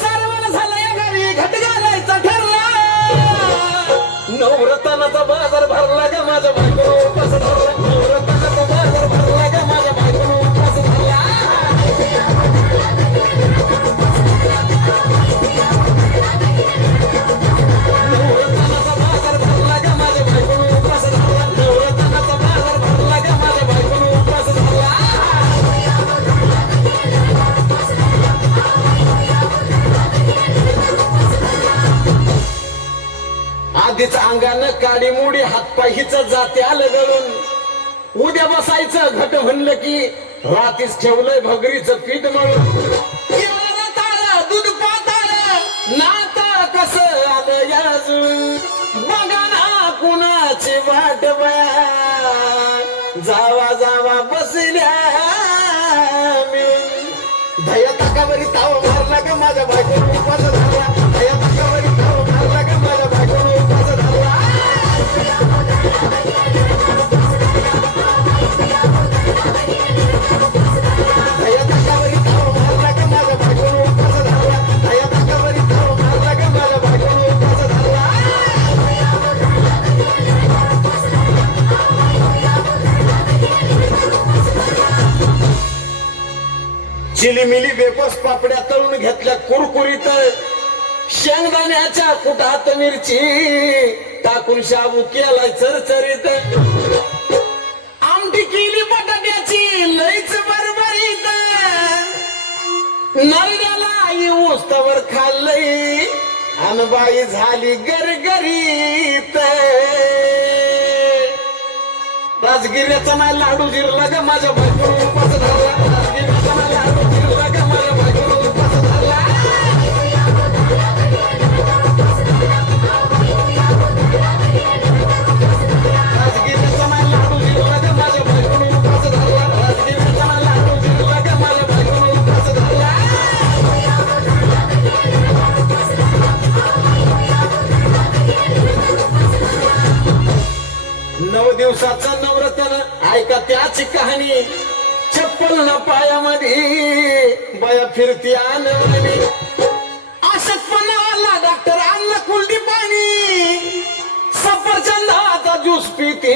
सारवण झालं या गावी घट घालायचा ठरला नवरत्नाचा बाजार भरला ग माझ्या बायकोनं उपास धरला नवरत्नाचा बाजार भरला ग माझ्या बायकोनं उपास धरला नवरत्नाचा बाजार भरला ग माझ्या बायकोनं उपास धरला नवरत्नाचा बाजार भरला ग माझ्या बायकोनं उपास धरला आधीच अंगानं काडी मुडी हातपायीच जाते आलं गळून उद्या बसायचं घट म्हणलं की रातीच ठेवलंय भगरीचं पीठ मळून दूध पाताळ नाता कस आलं याजून बघा ना कुणाची वाट बया जावा जावा बसल्या मिळून धया ताकावरी ताव मारला ग माझ्या बायकोनं उपास झाला धया ताकावरी ताव मारला ग माझ्या बायकोनं उपास झाला धया ताकावरी ताव मारला ग माझ्या बायकोनं उपास झाला धया ताकावरी ताव मारला ग माझ्या बायकोनं उपास झाला चिलीमिली वेपस पापड्या तळून घेतल्या कुरकुरीत शेंगदाण्याच्या कुटात मिरची टाकून शाबू केलाय चरचरीत आमटी केली बटाट्याची लईच बरबरीत नरड्याला उस्तवर खाल्लंय अनबाई झाली गरगरीत राजगिऱ्याचा नाही लाडू जिरला ग माझ्या बायकोनं उपास झाला राजगिऱ्याचा नाही लाडू जिरला ग माझ्या बायकोनं उपास झाला राजगिऱ्याचा नाही लाडू जिरला ग माझ्या बायकोनं उपास झाला राजगिऱ्याचा नाही लाडू जिरला ग माझ्या बायकोनं उपास झाला 9 दिवसाचं नवरत्न ऐका त्याची कहाणी चप्पल न पायामध्ये बया फिरती आणवणी अशक्तपणा आला डॉक्टर आणला कुलडी पाणी सफरचंदाचा ज्यूस पिती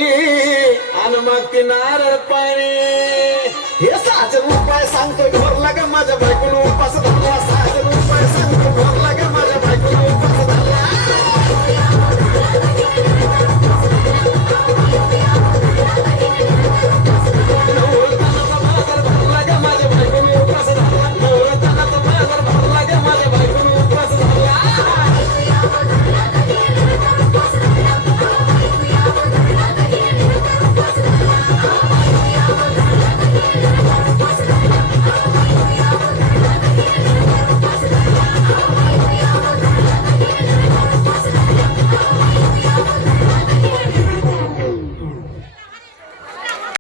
आणि मग ती नारळ पाणी हे साचे उपाय सांगतोय घरला का माझ्या बायकोनं